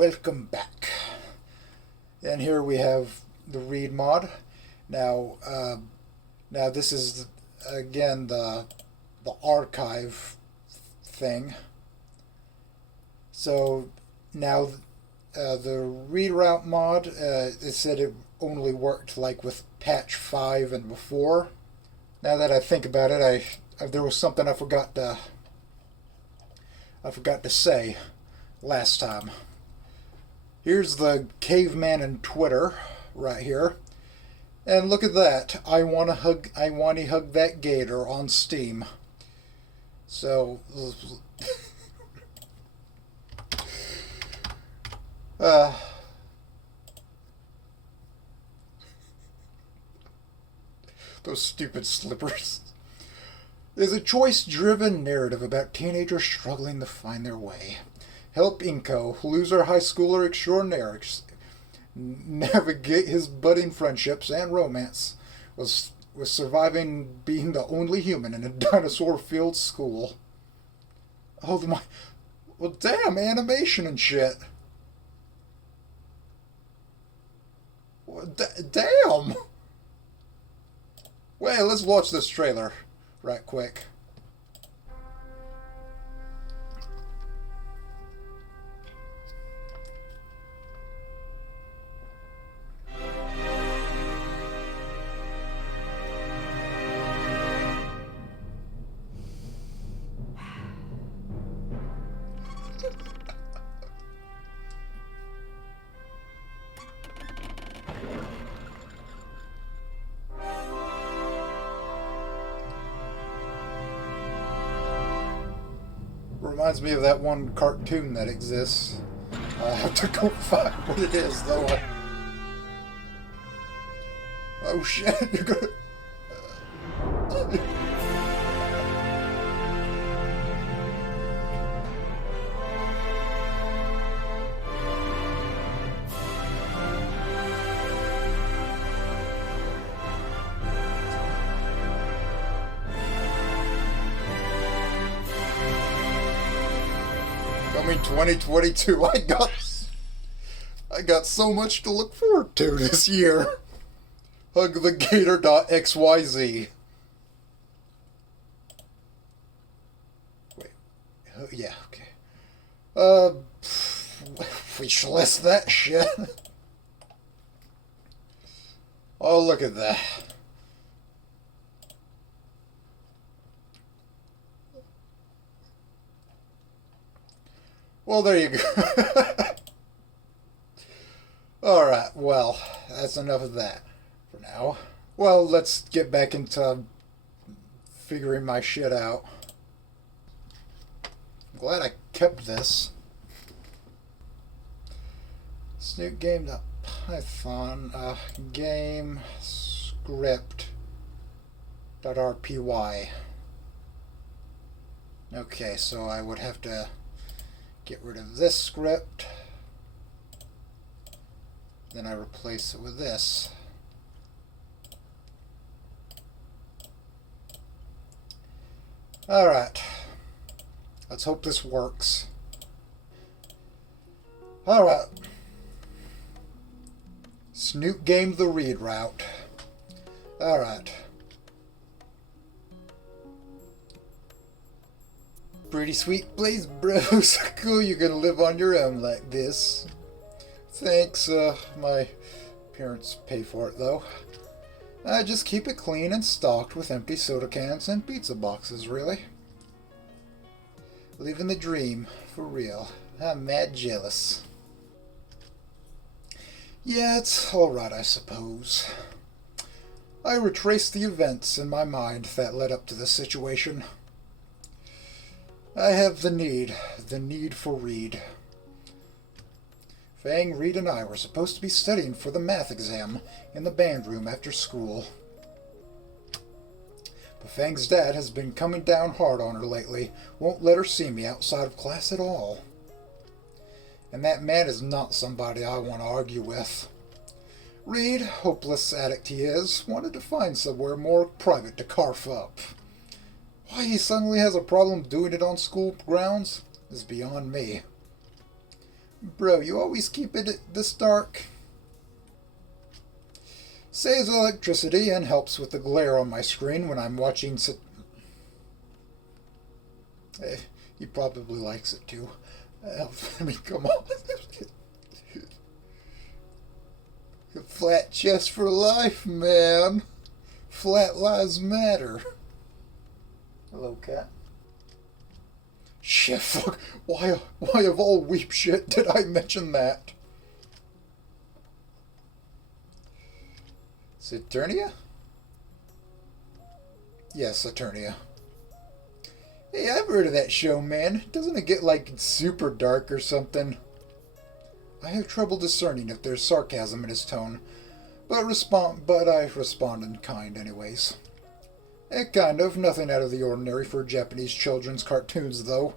welcome back. And here we have the read mod. Now, this is again the archive thing. So now the read route mod, it said it only worked like with patch 5 and before. Now that I think about it, there was something I forgot to say last time. Here's the caveman in Twitter right here. And look at that. I wanna hug that gator on Steam. So those stupid slippers. There's a choice-driven narrative about teenagers struggling to find their way. Help Inko, loser high schooler extraordinaire, navigate his budding friendships and romance, was surviving being the only human in a dinosaur-filled school. Oh my... Well, damn, animation and shit. Damn! Wait, let's watch this trailer right quick. Reminds me of that one cartoon that exists. I have to go find what it is, though. Oh shit! You're gonna... Coming 2022, I got so much to look forward to this year. Hugthegator.xyz. Wait, yeah, okay. We should list that shit. Oh, look at that. Well, there you go. Alright, well, that's enough of that for now. Well, let's get back into figuring my shit out. I'm glad I kept this. Snoot game.python game script.rpy. Okay, so I would have to get rid of this script, then I replace it with this. Alright, let's hope this works. Alright, Snoot game the read route. Alright. Pretty sweet place, bros. Cool, you can live on your own like this. Thanks, my parents pay for it, though. I just keep it clean and stocked with empty soda cans and pizza boxes, really. Living the dream, for real. I'm mad jealous. Yeah, it's alright, I suppose. I retraced the events in my mind that led up to this situation. I have the need for Reed. Fang, Reed, and I were supposed to be studying for the math exam in the band room after school. But Fang's dad has been coming down hard on her lately, won't let her see me outside of class at all. And that man is not somebody I want to argue with. Reed, hopeless addict he is, wanted to find somewhere more private to carf up. Why he suddenly has a problem doing it on school grounds is beyond me. Bro, you always keep it this dark? Saves electricity and helps with the glare on my screen when I'm watching... he probably likes it too. I mean, come on. Flat chest for life, man. Flat lives matter. Hello, cat. Shit, fuck. Why of all weep shit did I mention that? Saturnia? Yes, Saturnia. Hey, I've heard of that show, man. Doesn't it get, like, super dark or something? I have trouble discerning if there's sarcasm in his tone, but I respond in kind anyways. Kind of. Nothing out of the ordinary for Japanese children's cartoons, though.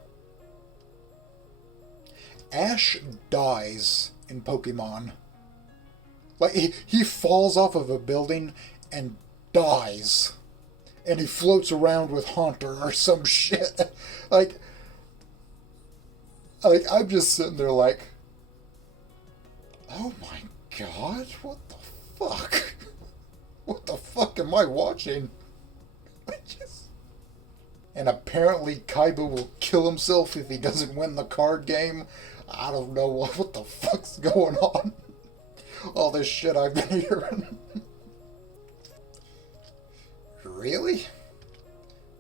Ash dies in Pokemon. Like, he falls off of a building and dies. And he floats around with Haunter or some shit. Like, I'm just sitting there like, oh my god, what the fuck? What the fuck am I watching? And apparently Kaiba will kill himself if he doesn't win the card game. I don't know what the fuck's going on. All this shit I've been hearing. Really?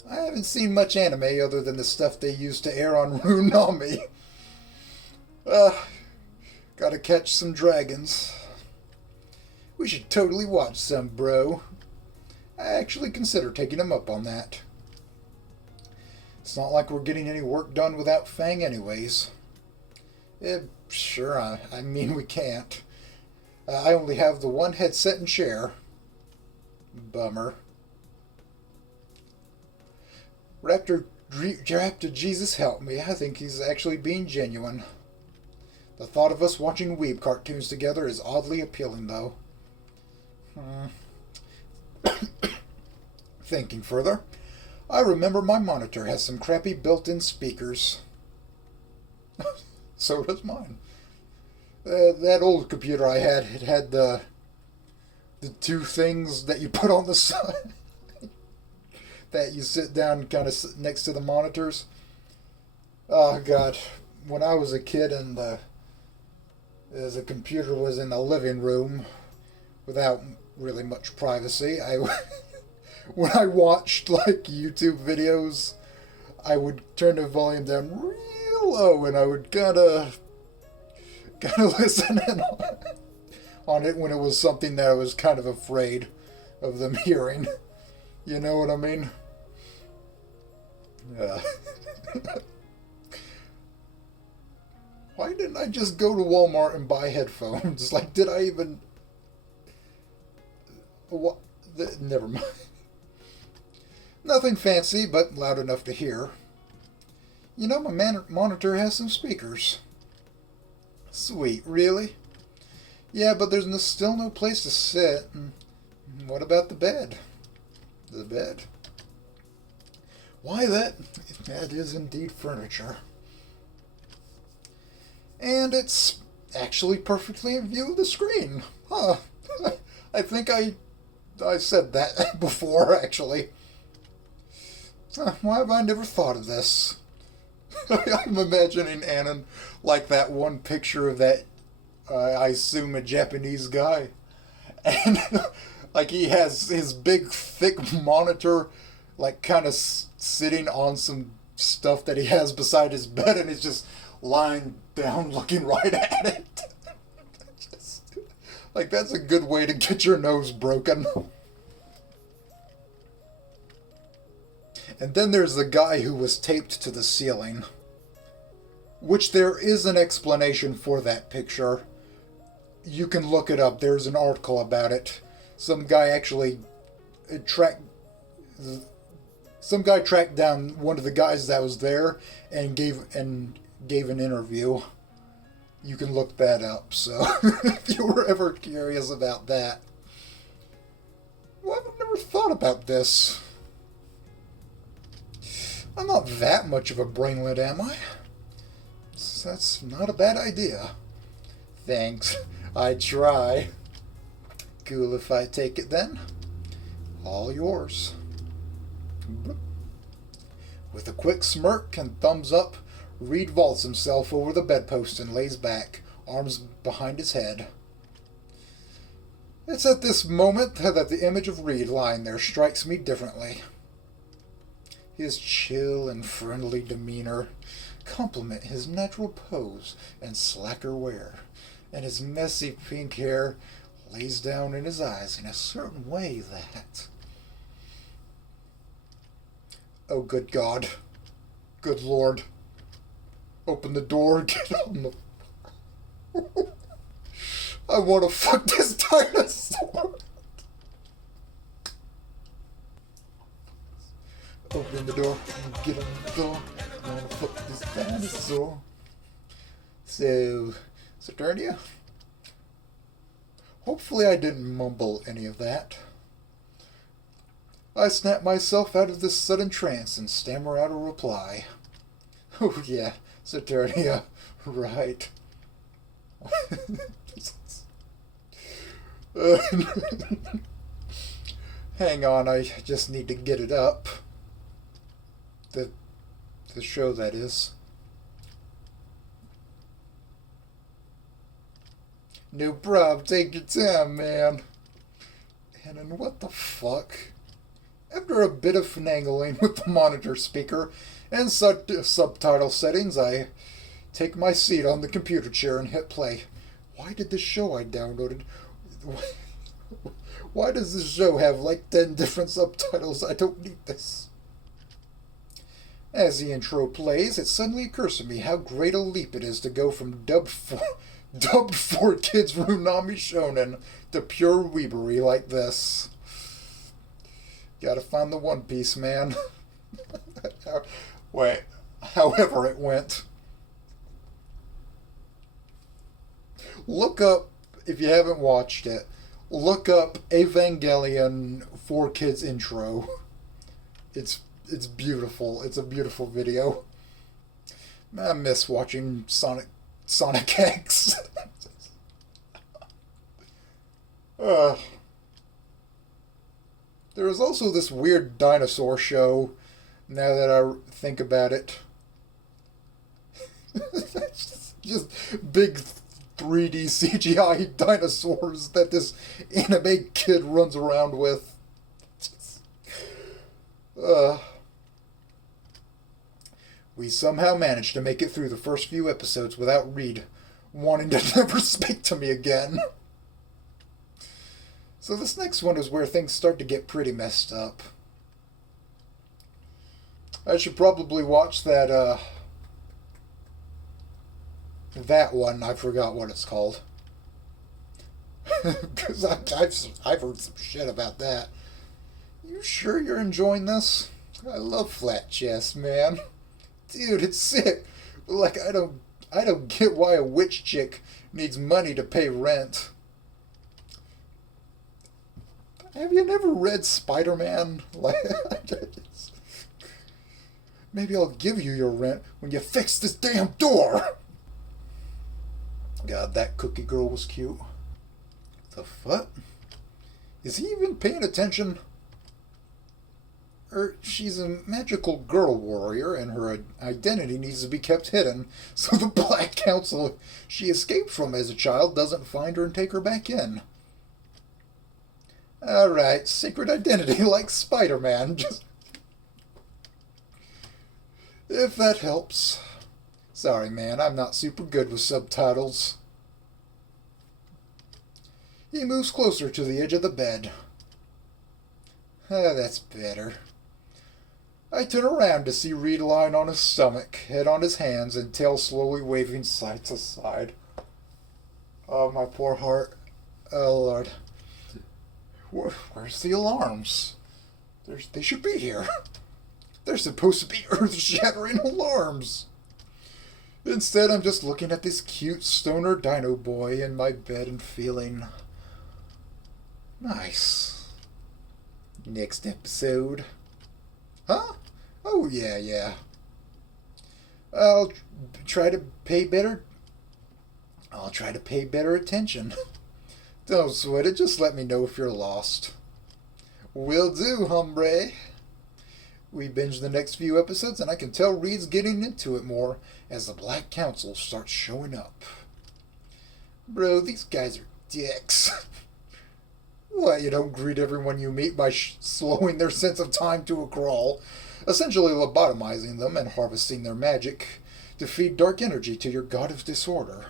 I haven't seen much anime other than the stuff they used to air on Runami. Gotta catch some dragons. We should totally watch some, bro. I actually consider taking him up on that. It's not like we're getting any work done without Fang anyways. Sure, I mean we can't. I only have the one headset and chair. Bummer. Raptor Jesus help me, I think he's actually being genuine. The thought of us watching weeb cartoons together is oddly appealing, though. Thinking further, I remember my monitor has some crappy built-in speakers. So does mine. That old computer I had, it had the two things that you put on the side. That you sit down kind of next to the monitors. Oh god, when I was a kid and the computer was in the living room without really much privacy, when I watched like YouTube videos, I would turn the volume down real low and I would gotta listen in on it when it was something that I was kind of afraid of them hearing. You know what I mean? Yeah. Why didn't I just go to Walmart and buy headphones? Like, did I even... What? Never mind. Nothing fancy, but loud enough to hear. You know, my monitor has some speakers. Sweet, really? Yeah, but there's still no place to sit. What about the bed? The bed? Why, that is indeed furniture. And it's actually perfectly in view of the screen. Huh. I think I said that before, actually. Why have I never thought of this? I'm imagining Annan like that one picture of that, I assume, a Japanese guy. And like he has his big, thick monitor, like kind of sitting on some stuff that he has beside his bed, and he's just lying down looking right at it. Like, that's a good way to get your nose broken. And then there's the guy who was taped to the ceiling. Which there is an explanation for that picture. You can look it up. There's an article about it. Some guy actually tracked down one of the guys that was there and gave an interview. You can look that up, so if you were ever curious about that. Well, I've never thought about this. I'm not that much of a brainlet, am I? That's not a bad idea. Thanks. I'd try. Cool if I take it then? All yours. With a quick smirk and thumbs up, Reed vaults himself over the bedpost and lays back, arms behind his head. It's at this moment that the image of Reed lying there strikes me differently. His chill and friendly demeanor complement his natural pose and slacker wear, and his messy pink hair lays down in his eyes in a certain way that... Oh, good God. Good Lord. Open the door, get on the... I want to fuck this dinosaur. Open the door, get on the door. I want to fuck this dinosaur. So, Saturnia? Hopefully I didn't mumble any of that. I snap myself out of this sudden trance and stammer out a reply. Oh yeah, Saturnia, right. Hang on, I just need to get it up. The show, that is. No problem, take your time, man. And then what the fuck? After a bit of finagling with the monitor speaker and subtitle settings, I take my seat on the computer chair and hit play. Why did the show I downloaded... Why does this show have like 10 different subtitles? I don't need this. As the intro plays, it suddenly occurs to me how great a leap it is to go from dubbed for kids Runami Shonen to pure weebery like this. Gotta find the One Piece, man. Wait, however it went. Look up, if you haven't watched it, look up Evangelion 4Kids intro. It's beautiful. It's a beautiful video. I miss watching Sonic X. There was also this weird dinosaur show, now that I think about it. just big 3D CGI dinosaurs that this anime kid runs around with. We somehow managed to make it through the first few episodes without Reed wanting to never speak to me again. So this next one is where things start to get pretty messed up. I should probably watch that one. I forgot what it's called. Because I've heard some shit about that. You sure you're enjoying this? I love flat chest, man. Dude, it's sick. Like, I don't get why a witch chick needs money to pay rent. Have you never read Spider-Man? Like, maybe I'll give you your rent when you fix this damn door. God, that cookie girl was cute. The fuck? Is he even paying attention? She's a magical girl warrior, and her identity needs to be kept hidden, so the Black Council she escaped from as a child doesn't find her and take her back in. Alright, secret identity like Spider-Man. Just... if that helps. Sorry, man, I'm not super good with subtitles. He moves closer to the edge of the bed. That's better. I turn around to see Reed lying on his stomach, head on his hands, and tail slowly waving side to side. Oh, my poor heart. Oh, Lord. Where's the alarms? They should be here. They're supposed to be earth-shattering alarms. Instead, I'm just looking at this cute stoner dino boy in my bed and feeling... nice. Next episode. Huh? Oh, yeah. I'll try to pay better. I'll try to pay better attention. Don't sweat it. Just let me know if you're lost. Will do, hombre. We binge the next few episodes, and I can tell Reed's getting into it more as the Black Council starts showing up. Bro, these guys are dicks. What, you don't greet everyone you meet by slowing their sense of time to a crawl, essentially lobotomizing them and harvesting their magic to feed dark energy to your god of disorder.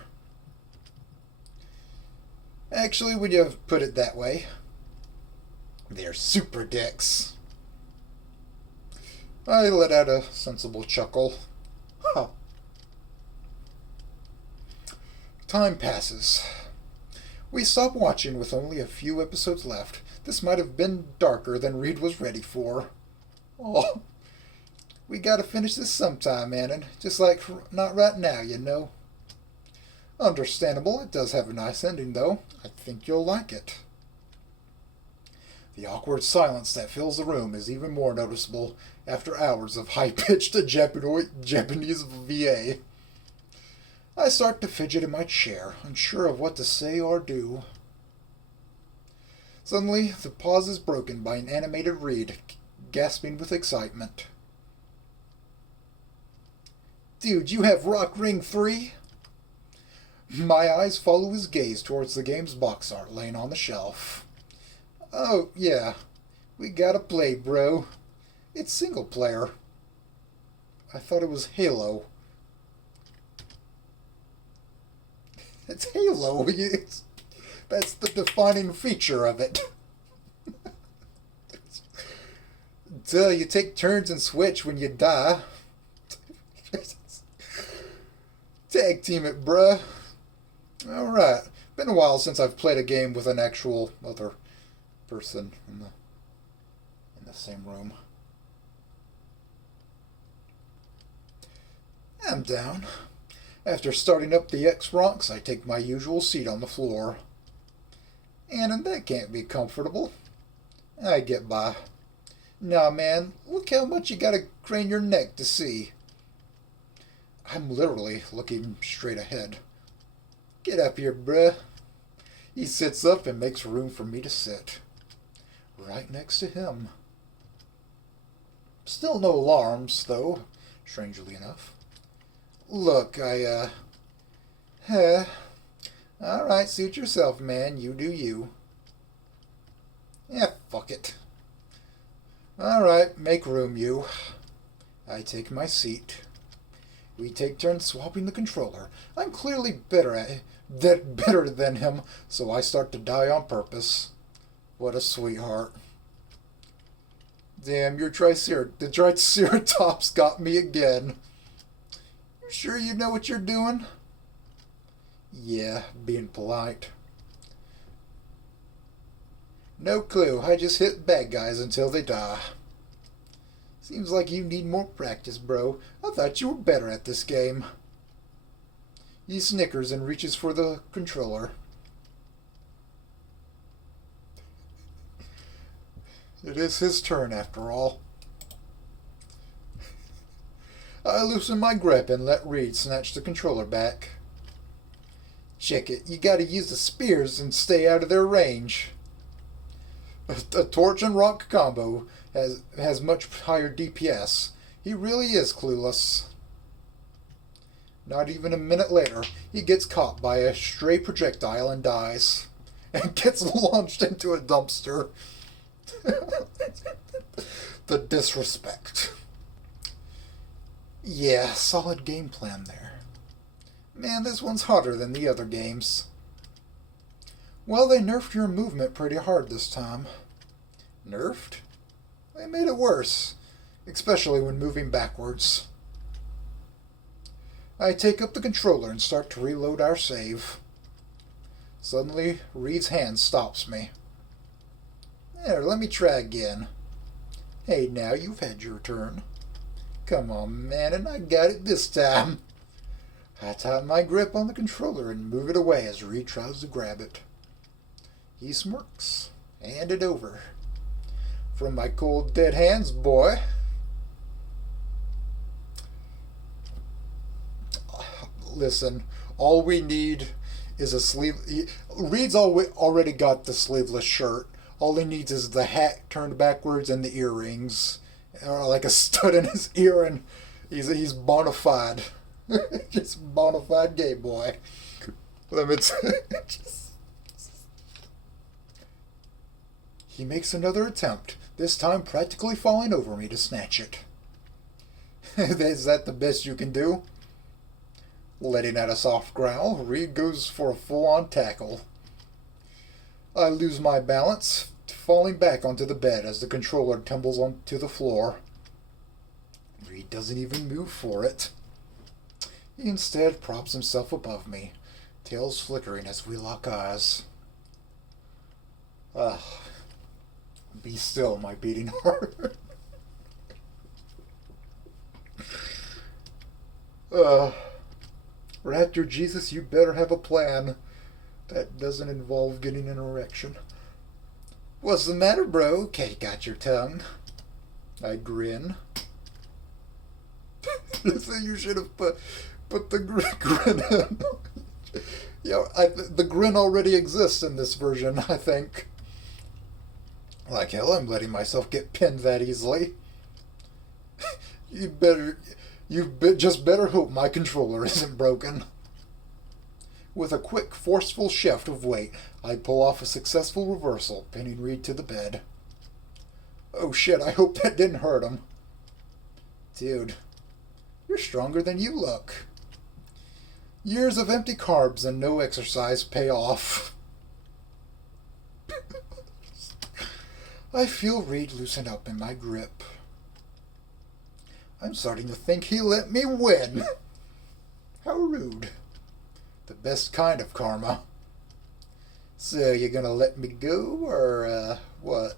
Actually, when you put it that way, they're super dicks. I let out a sensible chuckle. Huh. Time passes. We stop watching with only a few episodes left. This might have been darker than Reed was ready for. Oh, we gotta finish this sometime, Annan. Just like not right now, you know. Understandable. It does have a nice ending, though. I think you'll like it. The awkward silence that fills the room is even more noticeable after hours of high-pitched Japanese VA. I start to fidget in my chair, unsure of what to say or do. Suddenly, the pause is broken by an animated Reed, gasping with excitement. Dude, you have Rock Ring 3? My eyes follow his gaze towards the game's box art laying on the shelf. Oh, yeah. We gotta play, bro. It's single player. I thought it was Halo. It's Halo. That's the defining feature of it. Duh, you take turns and switch when you die. Tag team it, bruh. Alright. Been a while since I've played a game with an actual other person in the same room. I'm down. After starting up the X-Rocks, I take my usual seat on the floor. And that can't be comfortable. I get by. Nah, man, look how much you gotta crane your neck to see. I'm literally looking straight ahead. Get up here, bruh. He sits up and makes room for me to sit. Right next to him. Still no alarms, though, strangely enough. Look, Alright, suit yourself, man. You do you. Yeah, fuck it. Alright, make room, you. I take my seat. We take turns swapping the controller. I'm clearly better than him, so I start to die on purpose. What a sweetheart. Damn, the Triceratops got me again. You sure you know what you're doing? Yeah, being polite. No clue. I just hit bad guys until they die. Seems like you need more practice, bro. I thought you were better at this game. He snickers and reaches for the controller. It is his turn, after all. I loosen my grip and let Reed snatch the controller back. Check it. You gotta use the spears and stay out of their range. A torch and rock combo has much higher DPS. He really is clueless. Not even a minute later, he gets caught by a stray projectile and dies. And gets launched into a dumpster. The disrespect. Yeah, solid game plan there. Man, this one's hotter than the other games. Well, they nerfed your movement pretty hard this time. Nerfed? They made it worse, especially when moving backwards. I take up the controller and start to reload our save. Suddenly, Reed's hand stops me. There, let me try again. Hey, now you've had your turn. Come on, man, and I got it this time. I tighten my grip on the controller and move it away as Reed tries to grab it. He smirks. Hand it over. From my cold, dead hands, boy. Listen, all we need is a sleeve. Reed's already got the sleeveless shirt. All he needs is the hat turned backwards and the earrings, or like a stud in his ear, and he's bona fide. Just bona fide gay boy. Let me He makes another attempt, this time practically falling over me to snatch it. Is that the best you can do? Letting out a soft growl, Reed goes for a full-on tackle. I lose my balance, falling back onto the bed as the controller tumbles onto the floor. Reed doesn't even move for it. He instead props himself above me, tails flickering as we lock eyes. Be still, my beating heart. Raptor Jesus, you better have a plan. That doesn't involve getting an erection. What's the matter, bro? Cat got your tongue. I grin. You should have put the grin in. Yeah, the grin already exists in this version, I think. Like hell, I'm letting myself get pinned that easily. Just better hope my controller isn't broken. With a quick, forceful shift of weight, I pull off a successful reversal, pinning Reed to the bed. Oh shit, I hope that didn't hurt him. Dude, you're stronger than you look. Years of empty carbs and no exercise pay off. I feel Reed loosen up in my grip. I'm starting to think he let me win. How rude. The best kind of karma. So, you gonna let me go, or, what?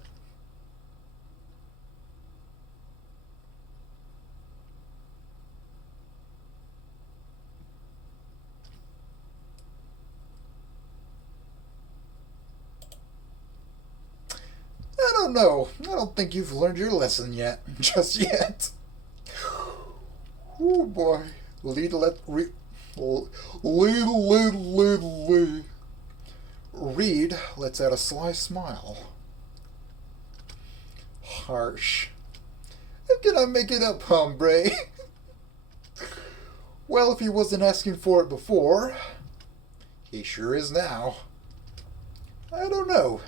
I don't know. I don't think you've learned your lesson yet. Just yet. Oh boy. Reed lets out a sly smile. Harsh. How can I make it up, hombre? Well, if he wasn't asking for it before, he sure is now. I don't know.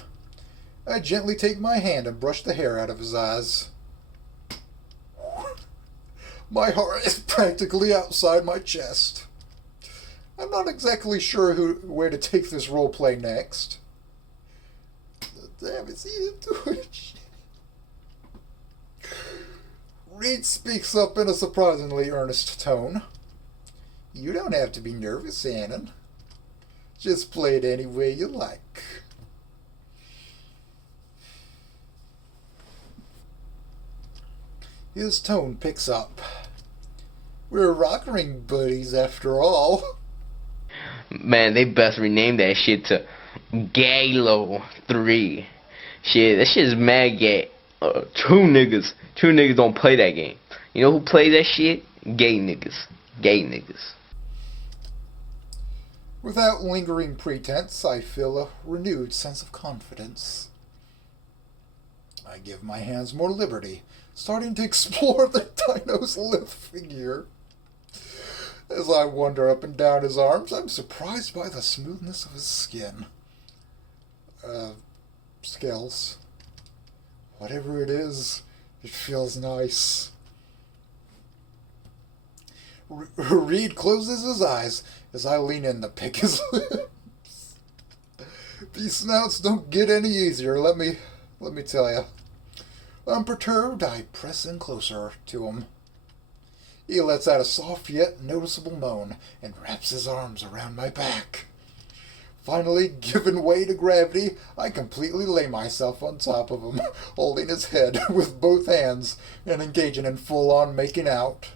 I gently take my hand and brush the hair out of his eyes. My heart is practically outside my chest. I'm not exactly sure where to take this roleplay next. Damn, it's easy to it. Reed speaks up in a surprisingly earnest tone. You don't have to be nervous, Annan. Just play it any way you like. His tone picks up. We're rock ring buddies after all. Man, they best rename that shit to Galo 3. Shit, that shit is mad gay. Two niggas don't play that game. You know who plays that shit? Gay niggas. Gay niggas. Without lingering pretense, I feel a renewed sense of confidence. I give my hands more liberty, starting to explore the dino's lithe figure. As I wander up and down his arms, I'm surprised by the smoothness of his skin. Scales. Whatever it is, it feels nice. Reed closes his eyes as I lean in to pick his lips. These snouts don't get any easier, let me tell you. Unperturbed, I press in closer to him. He lets out a soft yet noticeable moan and wraps his arms around my back. Finally, giving way to gravity, I completely lay myself on top of him, holding his head with both hands and engaging in full-on making out.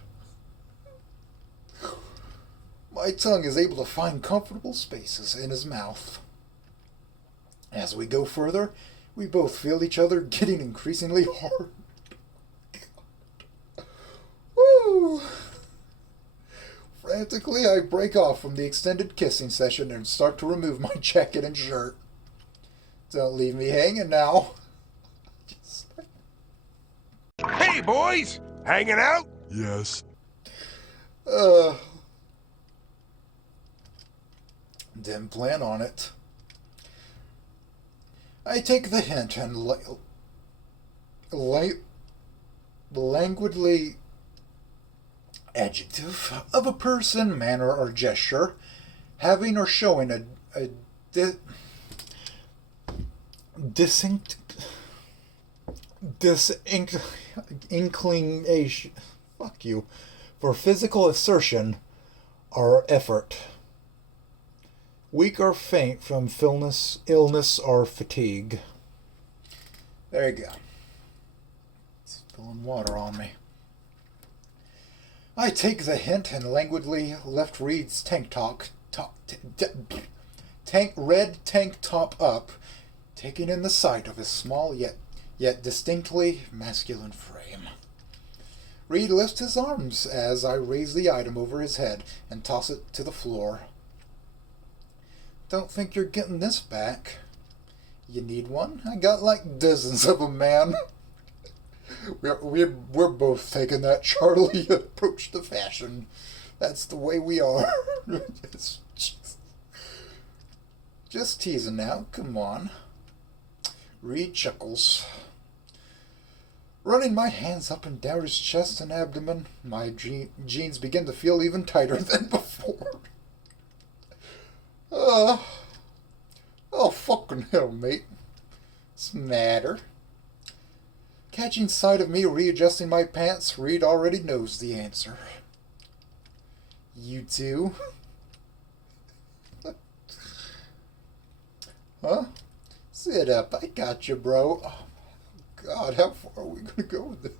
My tongue is able to find comfortable spaces in his mouth. As we go further, we both feel each other getting increasingly hard. Frantically, I break off from the extended kissing session and start to remove my jacket and shirt. Don't leave me hanging now. Hey, boys! Hanging out? Yes. Didn't plan on it. I take the hint and languidly adjective of a person, manner, or gesture, having or showing a inclination, fuck you, for physical assertion or effort. Weak or faint from illness or fatigue. There you go. It's spilling water on me. I take the hint and languidly lift Reed's red tank top up, taking in the sight of his small yet distinctly masculine frame. Reed lifts his arms as I raise the item over his head and toss it to the floor. Don't think you're getting this back. You need one? I got like dozens of them, man. We're both taking that Charlie approach to fashion. That's the way we are. Just teasing now. Come on. Reed chuckles. Running my hands up and down his chest and abdomen, my jeans begin to feel even tighter than before. Oh, fucking hell, mate. What's the matter? Catching sight of me readjusting my pants, Reed already knows the answer. You too? Huh? Sit up, I got you, bro. Oh, God, how far are we gonna go with this?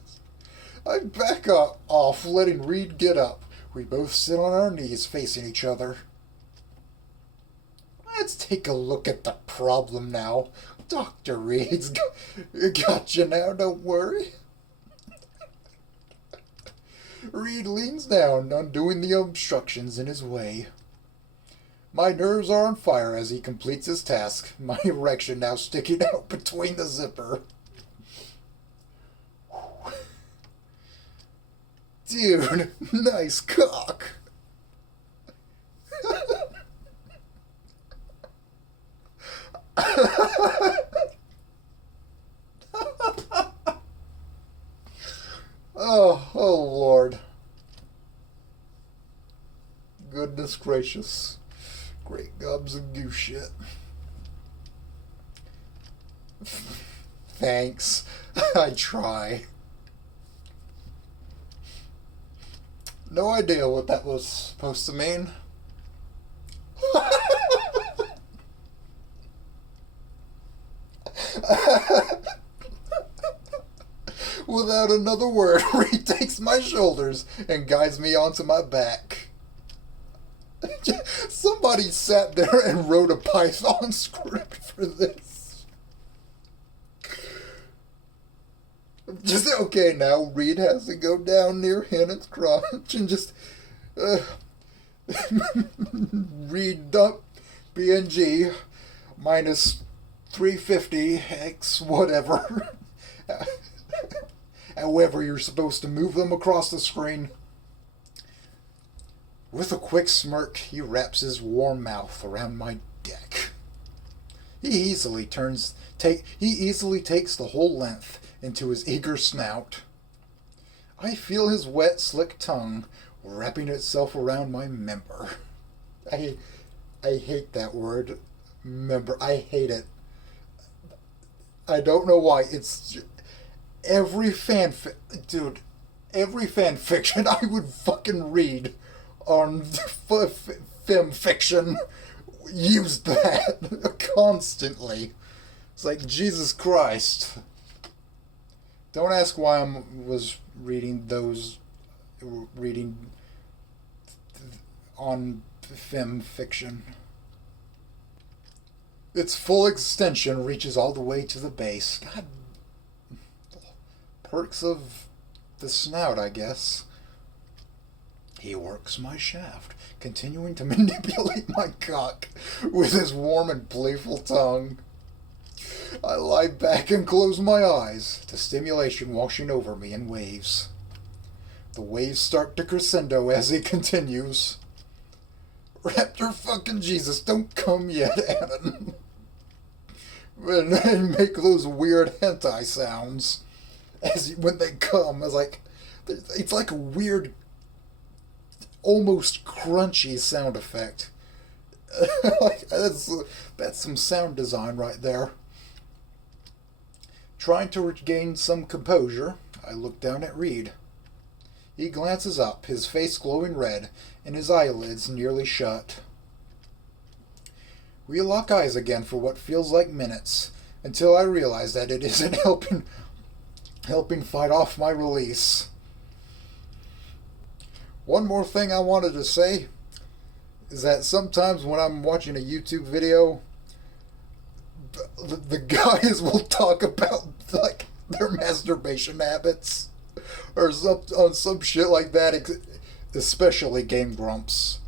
I back off, letting Reed get up. We both sit on our knees facing each other. Let's take a look at the problem now. Dr. Reed's got you now, don't worry. Reed leans down, undoing the obstructions in his way. My nerves are on fire as he completes his task, my erection now sticking out between the zipper. Dude, nice cock. Oh Lord. Goodness gracious. Great gobs of goose shit. Thanks. I try. No idea what that was supposed to mean. Without another word, Reed takes my shoulders and guides me onto my back. Somebody sat there and wrote a Python script for this. Just okay now, Reed has to go down near Hannah's crotch and just read dump BNG minus 350 X whatever. However you're supposed to move them across the screen. With a quick smirk, he wraps his warm mouth around my neck. He easily takes the whole length into his eager snout. I feel his wet, slick tongue wrapping itself around my member. I hate that word, member. I hate it. I don't know why. It's every fan fiction I would fucking read on film fiction used that constantly. It's like, Jesus Christ. Don't ask why I was reading on film fiction. Its full extension reaches all the way to the base. God, perks of the snout, I guess. He works my shaft, continuing to manipulate my cock with his warm and playful tongue. I lie back and close my eyes, the stimulation washing over me in waves. The waves start to crescendo as he continues. Raptor fucking Jesus, don't come yet, Anon. And make those weird hentai sounds when they come. It's like a weird, almost crunchy sound effect. That's some sound design right there. Trying to regain some composure, I look down at Reed. He glances up, his face glowing red, and his eyelids nearly shut. We lock eyes again for what feels like minutes, until I realize that it isn't helping fight off my release. One more thing I wanted to say is that sometimes when I'm watching a YouTube video, the guys will talk about like their masturbation habits or some shit like that, especially Game Grumps.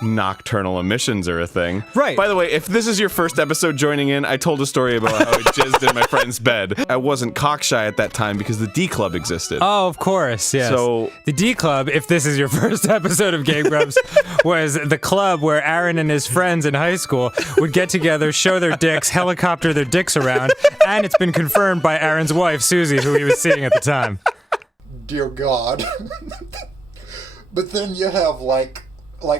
Nocturnal emissions are a thing. Right. By the way, if this is your first episode joining in, I told a story about how I jizzed in my friend's bed. I wasn't cockshy at that time because the D Club existed. Oh, of course, yes. So the D Club, if this is your first episode of Game Grumps, was the club where Aaron and his friends in high school would get together, show their dicks, helicopter their dicks around, and it's been confirmed by Aaron's wife, Susie, who he was seeing at the time. Dear God. But then you have like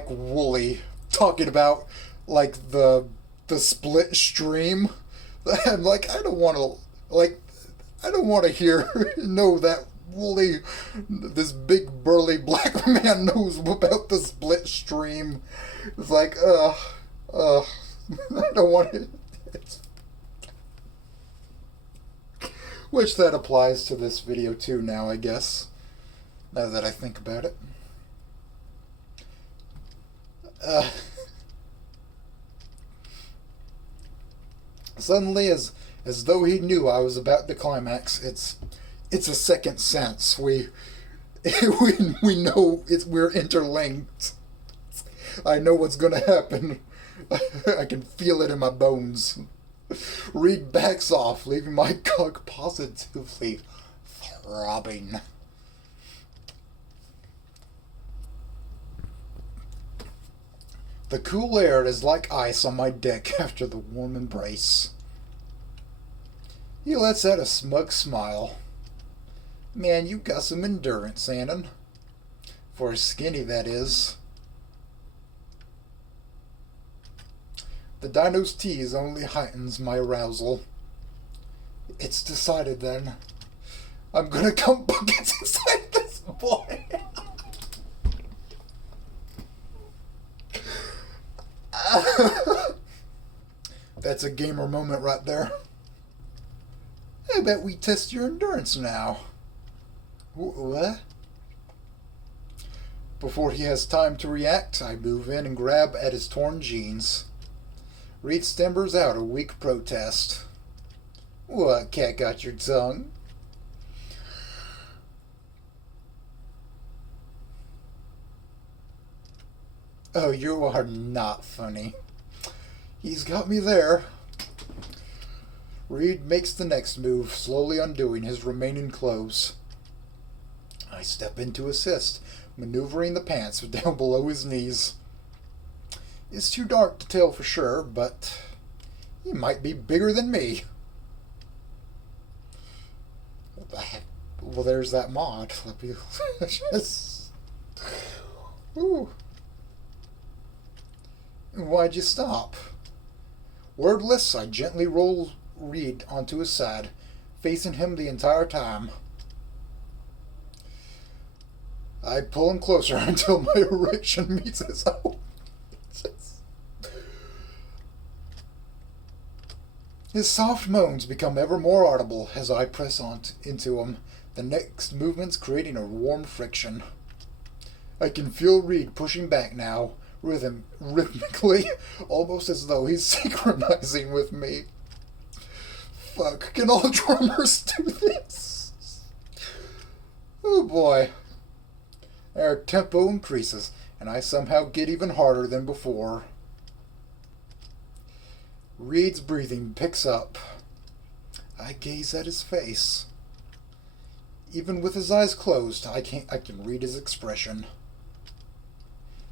Wooly talking about like the split stream, and like I don't want to know that Wooly, this big burly black man, knows about the split stream. It's like I don't want it. Which that applies to this video too now, I guess, now that I think about it. Suddenly, as though he knew I was about to climax, it's a second sense. We know we're interlinked. I know what's gonna happen. I can feel it in my bones. Reed backs off, leaving my cock positively throbbing. The cool air is like ice on my dick after the warm embrace. He lets out a smug smile. Man, you got some endurance, Anon. For a skinny, that is. The dino's tease only heightens my arousal. It's decided then. I'm gonna come buckets inside this boy. That's a gamer moment right there. I bet we test your endurance now. What? Before he has time to react, I move in and grab at his torn jeans. Reed stimbers out a weak protest. What, cat got your tongue? Oh, you are not funny. He's got me there. Reed makes the next move, slowly undoing his remaining clothes. I step in to assist, maneuvering the pants down below his knees. It's too dark to tell for sure, but he might be bigger than me. Well, there's that mod. Ooh. Why'd you stop? Wordless, I gently roll Reed onto his side, facing him the entire time. I pull him closer until my erection meets his own. His soft moans become ever more audible as I press on into him, the next movements creating a warm friction. I can feel Reed pushing back now, rhythmically, almost as though he's synchronizing with me. Fuck, can all drummers do this? Oh boy. Our tempo increases, and I somehow get even harder than before. Reed's breathing picks up. I gaze at his face. Even with his eyes closed, I can read his expression.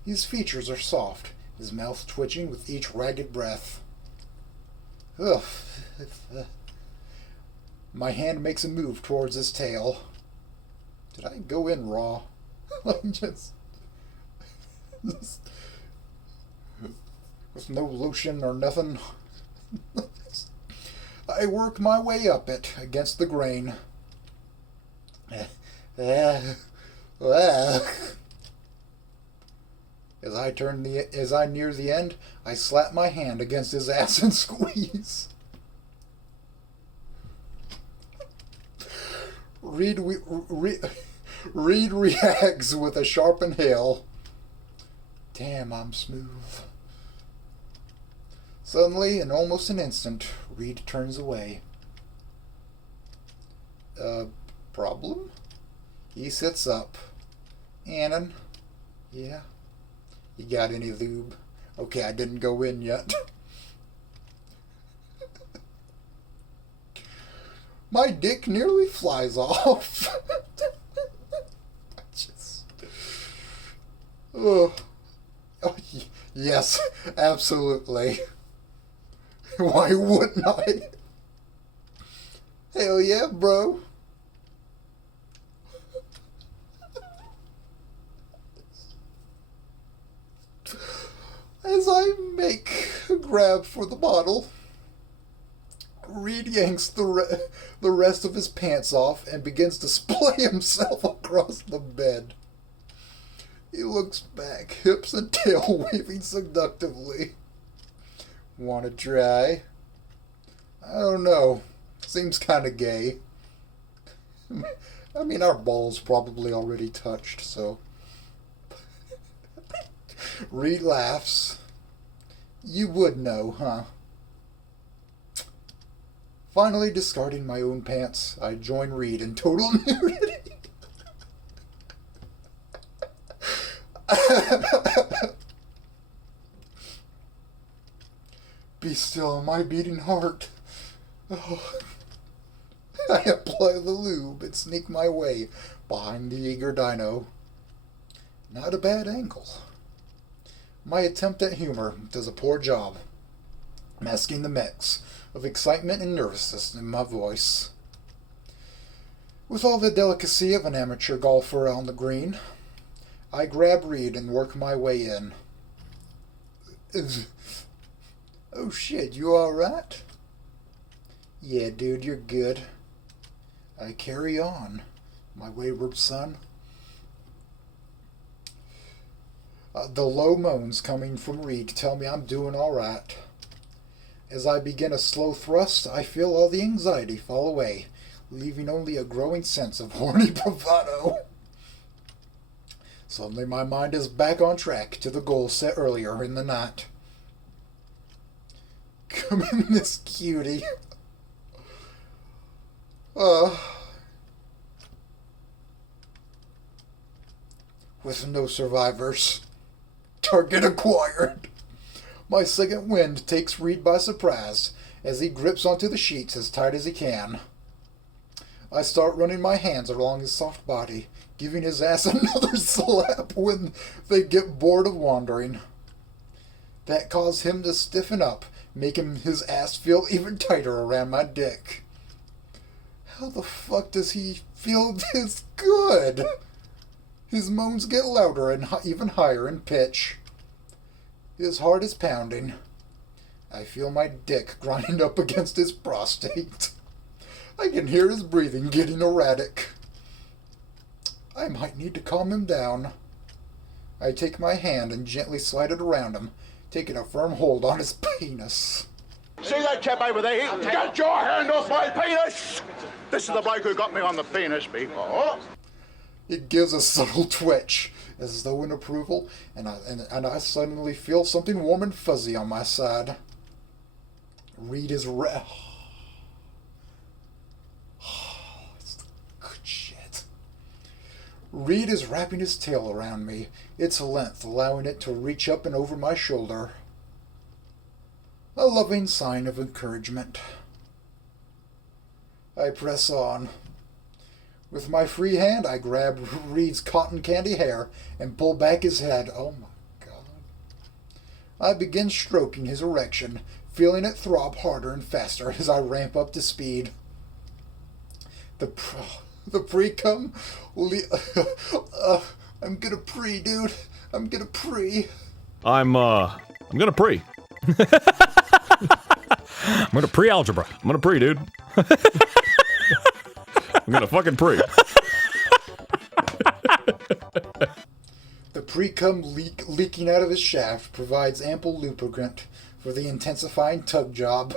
His features are soft, his mouth twitching with each ragged breath. Ugh. My hand makes a move towards his tail. Did I go in raw? just with no lotion or nothing. I work my way up it against the grain. As I near the end, I slap my hand against his ass and squeeze. Reed reacts with a sharp inhale. Damn, I'm smooth. Suddenly, in almost an instant, Reed turns away. Problem? He sits up. Annan? Yeah? You got any lube? Okay, I didn't go in yet. My dick nearly flies off. Oh, yes, absolutely. Why wouldn't I? Hell yeah, bro. As I make a grab for the bottle, Reed yanks the rest of his pants off and begins to splay himself across the bed. He looks back, hips and tail waving seductively. Wanna try? I don't know. Seems kinda gay. I mean, our balls probably already touched, so. Reed laughs. You would know, huh? Finally discarding my own pants, I join Reed in total nudity. Be still, my beating heart. Oh. I apply the lube and sneak my way behind the eager dino. Not a bad angle. My attempt at humor does a poor job, masking the mix of excitement and nervousness in my voice. With all the delicacy of an amateur golfer on the green, I grab Reed and work my way in. Oh shit, you alright? Yeah, dude, you're good. I carry on, my wayward son. The low moans coming from Reed tell me I'm doing alright. As I begin a slow thrust, I feel all the anxiety fall away, leaving only a growing sense of horny bravado. Suddenly my mind is back on track to the goal set earlier in the night. Come in, this cutie. With no survivors. Target acquired. My second wind takes Reed by surprise as he grips onto the sheets as tight as he can. I start running my hands along his soft body, giving his ass another slap when they get bored of wandering. That caused him to stiffen up, making his ass feel even tighter around my dick. How the fuck does he feel this good? His moans get louder and even higher in pitch. His heart is pounding. I feel my dick grind up against his prostate. I can hear his breathing getting erratic. I might need to calm him down. I take my hand and gently slide it around him, taking a firm hold on his penis. See that chap over there? Get your hand off my penis! This is the bloke who got me on the penis before. It gives a subtle twitch, as though in approval, and I suddenly feel something warm and fuzzy on my side. Reed is it's good shit. Reed is wrapping his tail around me, its length allowing it to reach up and over my shoulder. A loving sign of encouragement. I press on. With my free hand, I grab Reed's cotton candy hair and pull back his head. Oh my God. I begin stroking his erection, feeling it throb harder and faster as I ramp up to speed. The pre-cum... I'm gonna pre, dude. I'm gonna pre. I'm gonna pre. I'm gonna pre-algebra. I'm gonna pre, dude. I'm gonna fucking pre. The pre-cum leaking out of his shaft provides ample lubricant for the intensifying tug job.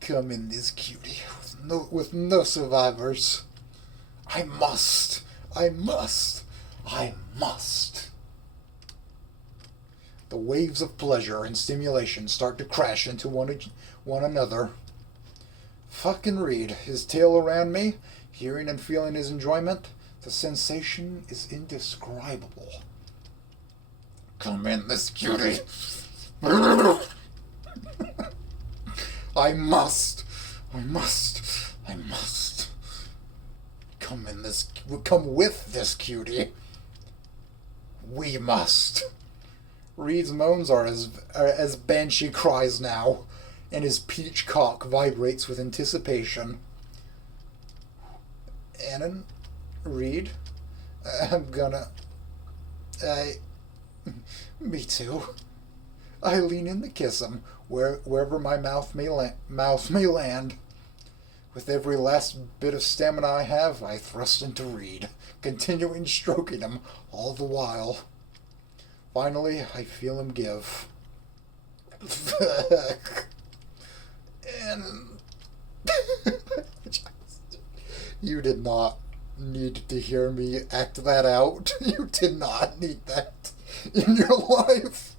Come in this cutie with no survivors. I must. The waves of pleasure and stimulation start to crash into one another. Fucking Reed, his tail around me, hearing and feeling his enjoyment. The sensation is indescribable. Come in, this cutie. I must. Come with this cutie. We must. Reed's moans are as banshee cries now, and his peach cock vibrates with anticipation. Annan, Reed, me too. I lean in to kiss him, wherever my mouth may land. With every last bit of stamina I have, I thrust into Reed, continuing stroking him all the while. Finally, I feel him give. And you did not need to hear me act that out. You did not need that in your life.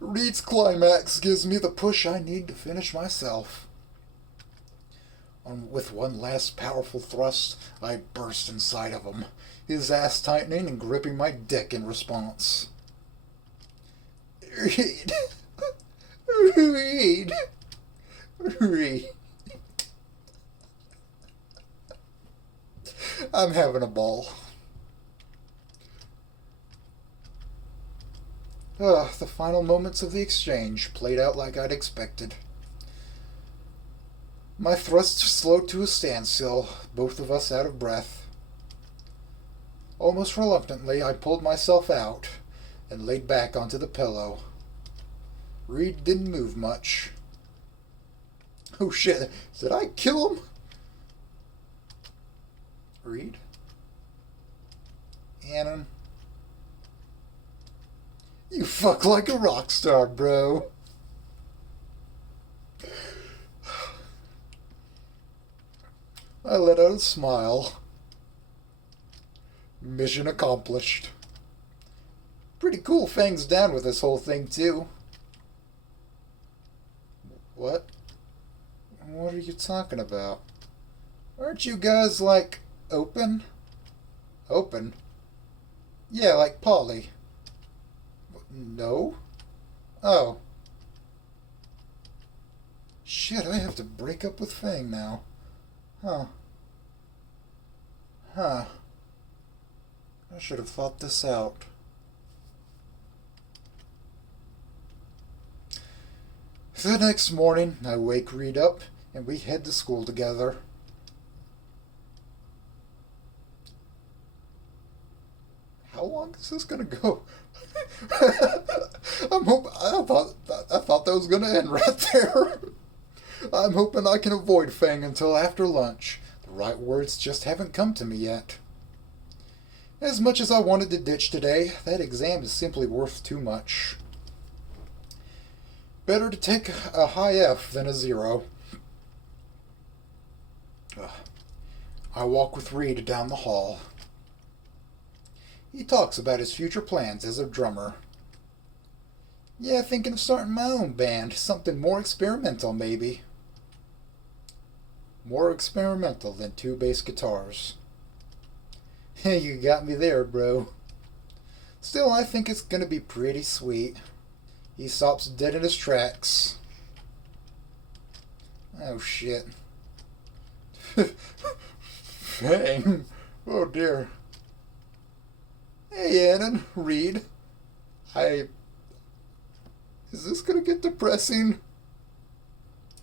Reed's climax gives me the push I need to finish myself. With one last powerful thrust, I burst inside of him, his ass tightening and gripping my dick in response. Reed. I'm having a ball. The final moments of the exchange played out like I'd expected. My thrust slowed to a standstill, both of us out of breath. Almost reluctantly, I pulled myself out and laid back onto the pillow. Reed didn't move much. Oh shit, did I kill him? Reed? Annan? You fuck like a rock star, bro. I let out a smile. Mission accomplished. Pretty cool Fang's down with this whole thing, too. What? What are you talking about? Aren't you guys, like, open? Open? Yeah, like Polly. No? Oh. Shit, I have to break up with Fang now. Huh. I should have thought this out. The next morning, I wake Reed up, and we head to school together. How long is this gonna go? I thought that was gonna end right there. I'm hoping I can avoid Fang until after lunch. The right words just haven't come to me yet. As much as I wanted to ditch today, that exam is simply worth too much. Better to take a high F than a 0. I walk with Reed down the hall. He talks about his future plans as a drummer. Yeah, thinking of starting my own band, something more experimental maybe. More experimental than 2 bass guitars. You got me there, bro. Still, I think it's gonna be pretty sweet. He stops dead in his tracks. Oh, shit. Fang. Oh, dear. Hey, Annan, Reed. Is this gonna get depressing?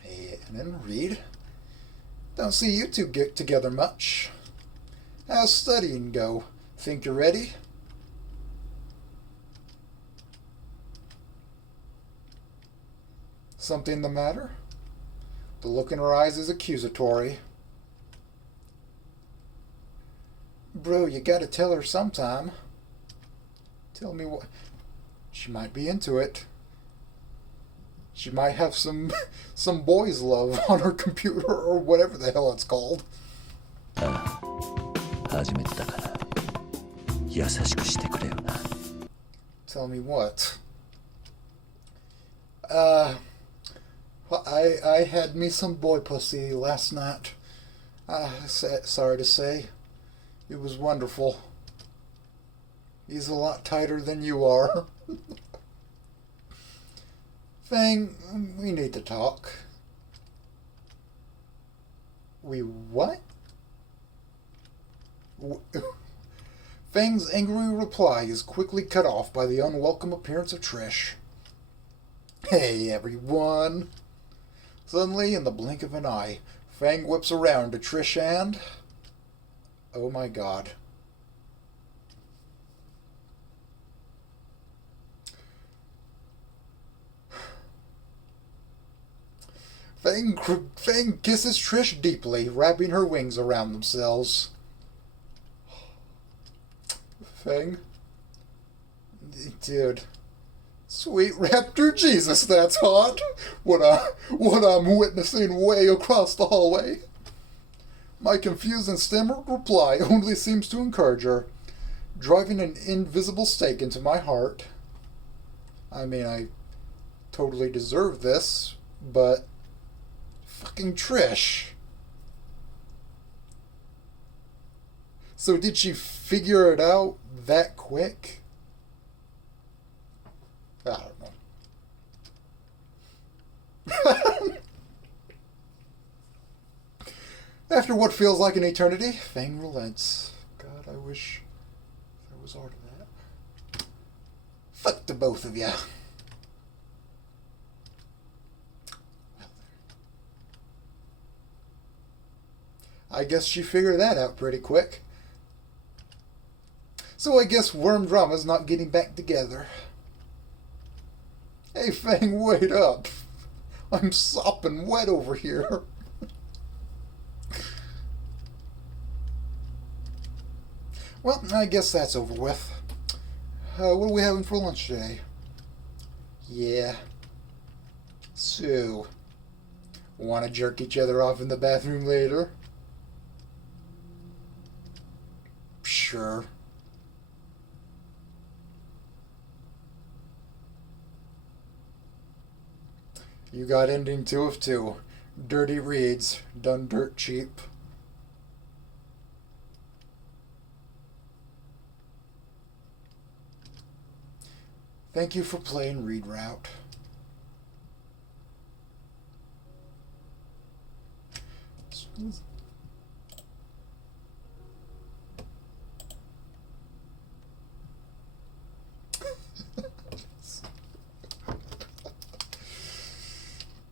Hey, Annan, Reed. Don't see you two get together much. How's studying go? Think you're ready? Something the matter? The look in her eyes is accusatory. Bro, you gotta tell her sometime. Tell me what... She might be into it. She might have some boys' love on her computer or whatever the hell it's called. Tell me what? I had me some boy pussy last night. Sorry to say. It was wonderful. He's a lot tighter than you are. Fang, we need to talk. We what? Fang's angry reply is quickly cut off by the unwelcome appearance of Trish. Hey, everyone. Suddenly, in the blink of an eye, Fang whips around to Trish and... Oh my god. Fang kisses Trish deeply, wrapping her wings around themselves. Fang? Dude. Sweet raptor Jesus, that's hot. What I'm witnessing way across the hallway. My confused and stammered reply only seems to encourage her, driving an invisible stake into my heart. I mean, I totally deserve this, but... Fucking Trish. So did she figure it out that quick? I don't know. After what feels like an eternity, Fang relents. God, I wish there was art of that. Fuck the both of ya. I guess she figured that out pretty quick. So I guess Worm Drama's not getting back together. Hey, Fang, wait up. I'm sopping wet over here. Well, I guess that's over with. What are we having for lunch today? Yeah. So, want to jerk each other off in the bathroom later? Sure. You got ending 2 of 2. Dirty reads, done dirt cheap. Thank you for playing Read Route.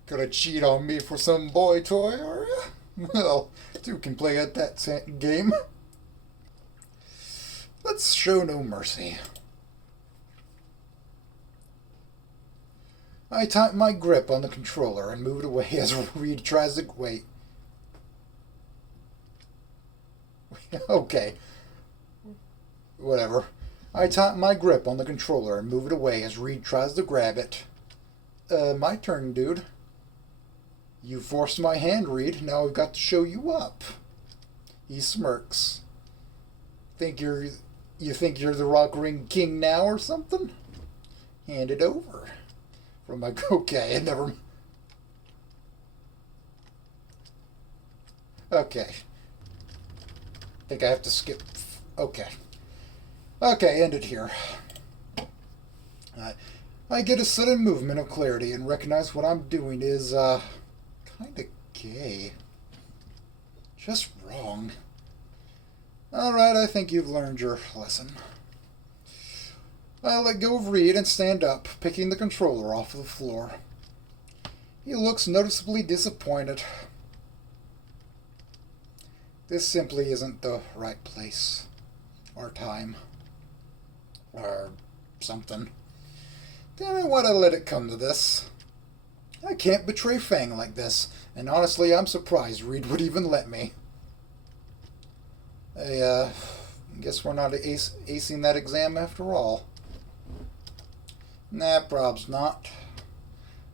Gonna cheat on me for some boy toy, are ya? Well, 2 can play at that game. Let's show no mercy. I tighten my grip on the controller and move it away as Reed tries to wait. Okay. Whatever. I tighten my grip on the controller and move it away as Reed tries to grab it. My turn, dude. You forced my hand, Reed. Now I've got to show you up. He smirks. You think you're the rock ring king now or something? Hand it over. From my okay, never. Okay. Think I have to skip Okay. Okay, end it here. I get a sudden movement of clarity and recognize what I'm doing is, kinda gay. Just wrong. Alright, I think you've learned your lesson. I let go of Reed and stand up, picking the controller off the floor. He looks noticeably disappointed. This simply isn't the right place. Or time. Or something. Damn it, why'd I let it come to this? I can't betray Fang like this, and honestly, I'm surprised Reed would even let me. I guess we're not acing that exam after all. Nah, probs not.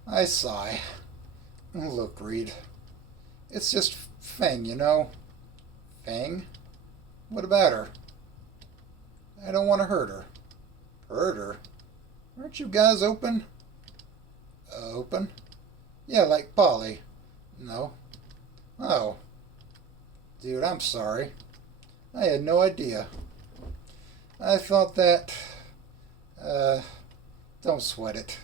I sigh. Look, Reed. It's just Fang, you know? Fang? What about her? I don't want to hurt her. Hurt her? Aren't you guys open? Open? Yeah, like Polly. No. Oh. Dude, I'm sorry. I had no idea. I thought that... don't sweat it.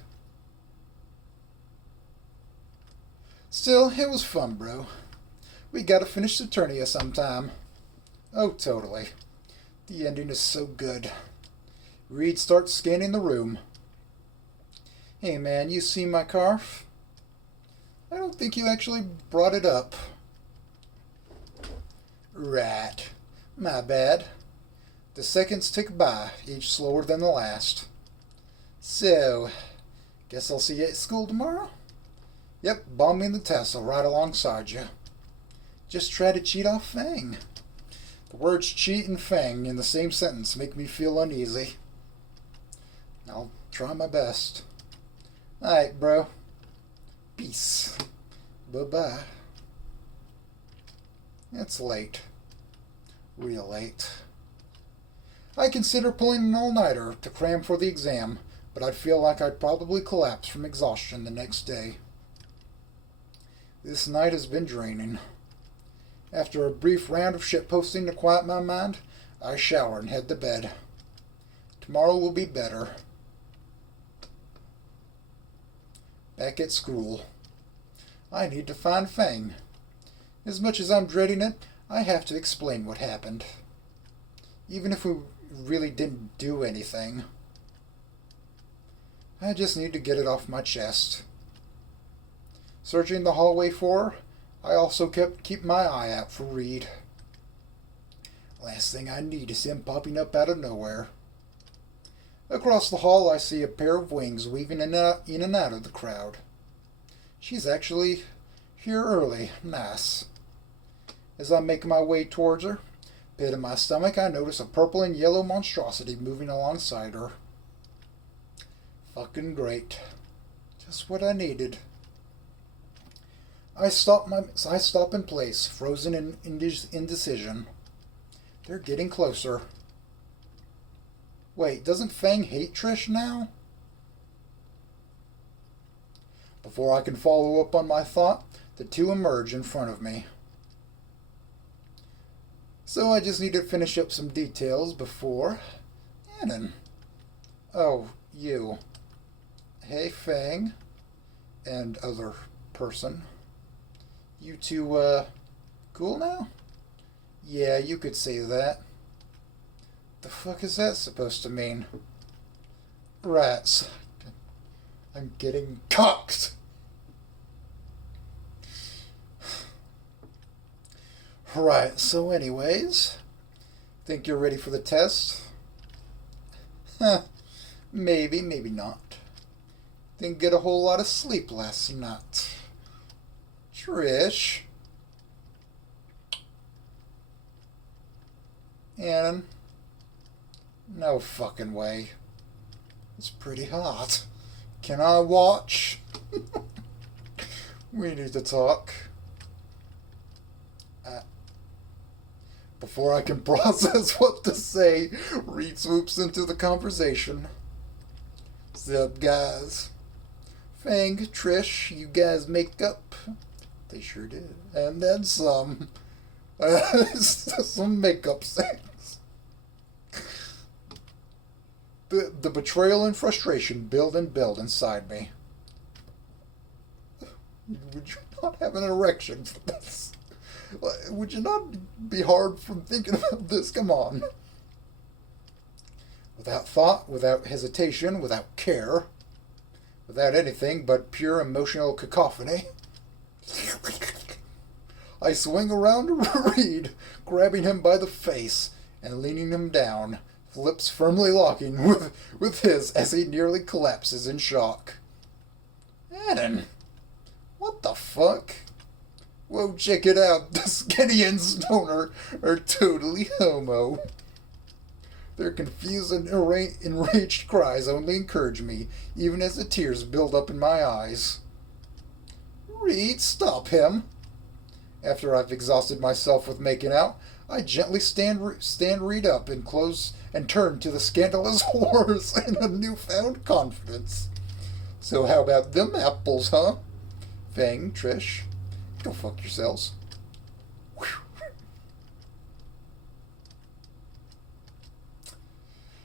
Still, it was fun, bro. We gotta finish Saturnia sometime. Oh, totally. The ending is so good. Reed starts scanning the room. Hey man, you see my car? I don't think you actually brought it up. Right. My bad. The seconds tick by, each slower than the last. So, guess I'll see you at school tomorrow? Yep, bombing the Tesla right alongside you. Just try to cheat off Fang. The words cheat and Fang in the same sentence make me feel uneasy. I'll try my best. Alright, bro. Peace. Bye-bye. It's late. Real late. I consider pulling an all-nighter to cram for the exam, but I feel like I'd probably collapse from exhaustion the next day. This night has been draining. After a brief round of shitposting to quiet my mind, I shower and head to bed. Tomorrow will be better. Back at school. I need to find Fang. As much as I'm dreading it, I have to explain what happened. Even if we really didn't do anything. I just need to get it off my chest. Searching the hallway for her, I also keep my eye out for Reed. Last thing I need is him popping up out of nowhere. Across the hall I see a pair of wings weaving in and out of the crowd. She's actually here early. Nice. As I make my way towards her, pit in my stomach, I notice a purple and yellow monstrosity moving alongside her. Fucking great. Just what I needed. I stop in place, frozen in indecision. They're getting closer. Wait, doesn't Fang hate Trish now? Before I can follow up on my thought, the two emerge in front of me. So I just need to finish up some details before... Annan. Oh, you. Hey, Fang. And other person. You two, cool now? Yeah, you could say that. The fuck is that supposed to mean? Rats. I'm getting cocked. Right, so anyways, think you're ready for the test? Maybe, maybe not. Didn't get a whole lot of sleep last night. Trish. Annan. No fucking way. It's pretty hot. Can I watch? We need to talk. Before I can process what to say, Reed swoops into the conversation. Sup, guys? Fang, Trish, you guys make up? They sure did. And then some. Some makeup things. The betrayal and frustration build and build inside me. Would you not have an erection for this? Would you not be hard from thinking about this? Come on. Without thought, without hesitation, without care, without anything but pure emotional cacophony, I swing around to Reed, grabbing him by the face and leaning him down, lips firmly locking with his as he nearly collapses in shock. Adam, what the fuck? Whoa, check it out. The Skinny and Stoner are totally homo. Their confused and enraged cries only encourage me, even as the tears build up in my eyes. Reed, stop him. After I've exhausted myself with making out, I gently stand Reed up and turn to the scandalous whores in a newfound confidence. So how about them apples, huh? Fang, Trish, go fuck yourselves. Whew.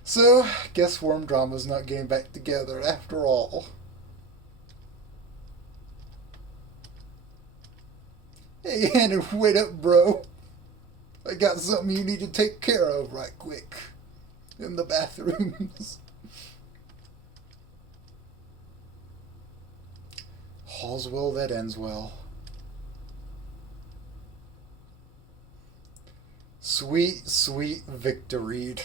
So, guess Worm Drama's not getting back together after all. Hey, Anna, wait up, bro. I got something you need to take care of right quick. In the bathrooms. All's well that ends well. Sweet, sweet Victor Reed.